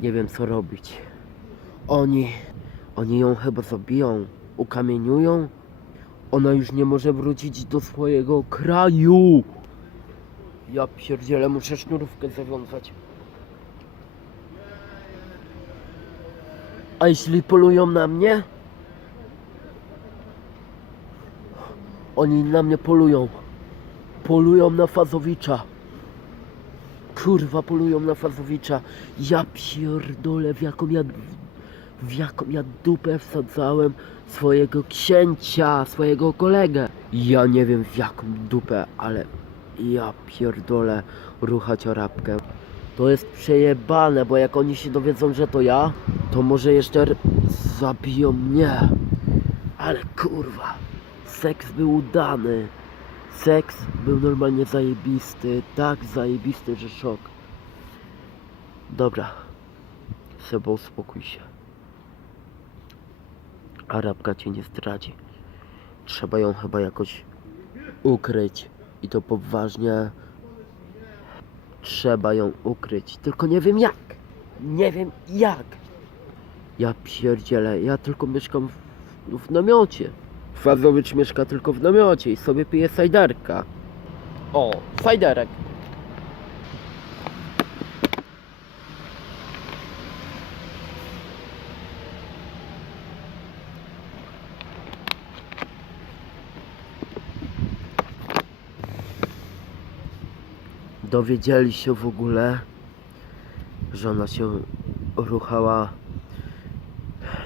Nie wiem co robić. Oni, oni ją chyba zabiją, ukamieniują. Ona już nie może wrócić do swojego kraju. Ja pierdzielę, muszę sznurówkę zawiązać. A jeśli polują na mnie? Oni na mnie polują. Polują na Fazowicza. Kurwa, polują na Fazowicza. Ja pierdolę, w jaką ja... W jaką ja dupę wsadzałem swojego księcia, swojego kolegę. Ja nie wiem w jaką dupę, ale ja pierdolę ruchać arabkę. To jest przejebane, bo jak oni się dowiedzą, że to ja, to może jeszcze zabiją mnie. Ale kurwa, seks był udany. Seks był normalnie zajebisty, tak zajebisty, że szok. Dobra, Seba uspokój się. Arabka cię nie zdradzi. Trzeba ją chyba jakoś ukryć i to poważnie. Trzeba ją ukryć, tylko nie wiem jak. Nie wiem jak. Ja pierdzielę, ja tylko mieszkam w, w namiocie. Fazowicz mieszka tylko w namiocie i sobie pije sajderka. O, sajderek. Dowiedzieli się w ogóle, że ona się ruchała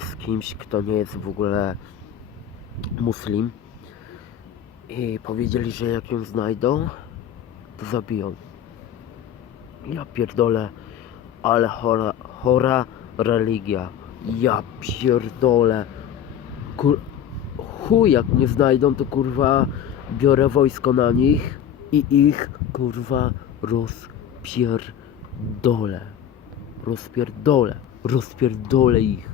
z kimś, kto nie jest w ogóle muslim i powiedzieli, że jak ją znajdą, to zabiją. Ja pierdolę, ale chora, chora religia. Ja pierdolę. Kur... Chuj, jak mnie znajdą, to kurwa biorę wojsko na nich i ich kurwa rozpierdolę. Rozpierdolę. Rozpierdolę ich.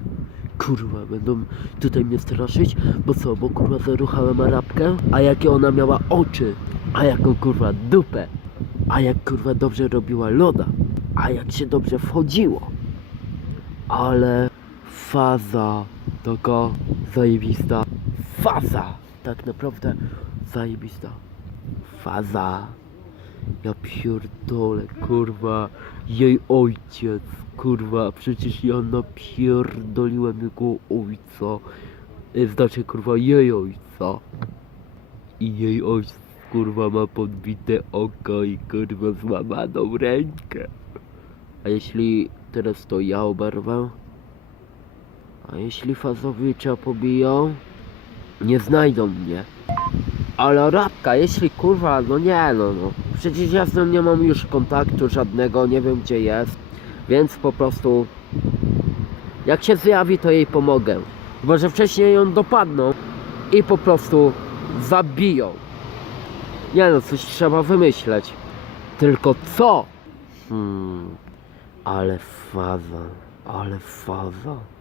Kurwa, będą tutaj mnie straszyć, bo co, bo kurwa zaruchałem arabkę, a jakie ona miała oczy, a jaką kurwa dupę, a jak kurwa dobrze robiła loda, a jak się dobrze wchodziło. Ale faza taka zajebista. Faza! Tak naprawdę zajebista. Faza. Ja pierdolę, kurwa. Jej ojciec, kurwa. Przecież ja napierdoliłem jego ojca. E, Znaczy, kurwa, jej ojca. I jej ojciec, kurwa, ma podbite oko i kurwa złamaną rękę. A jeśli teraz to ja oberwę? A jeśli Fazowicza pobiją? Nie znajdą mnie. Ale Rabka, jeśli kurwa, no nie no, no. Przecież ja z nią nie mam już kontaktu żadnego, nie wiem gdzie jest. Więc po prostu jak się zjawi, to jej pomogę. Chyba, że wcześniej ją dopadną i po prostu zabiją. Nie no, coś trzeba wymyśleć. Tylko co? Hmm, ale faza, ale faza.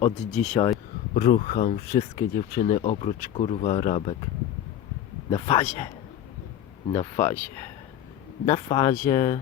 Od dzisiaj rucham wszystkie dziewczyny oprócz kurwa Arabek. Na fazie. Na fazie. Na fazie.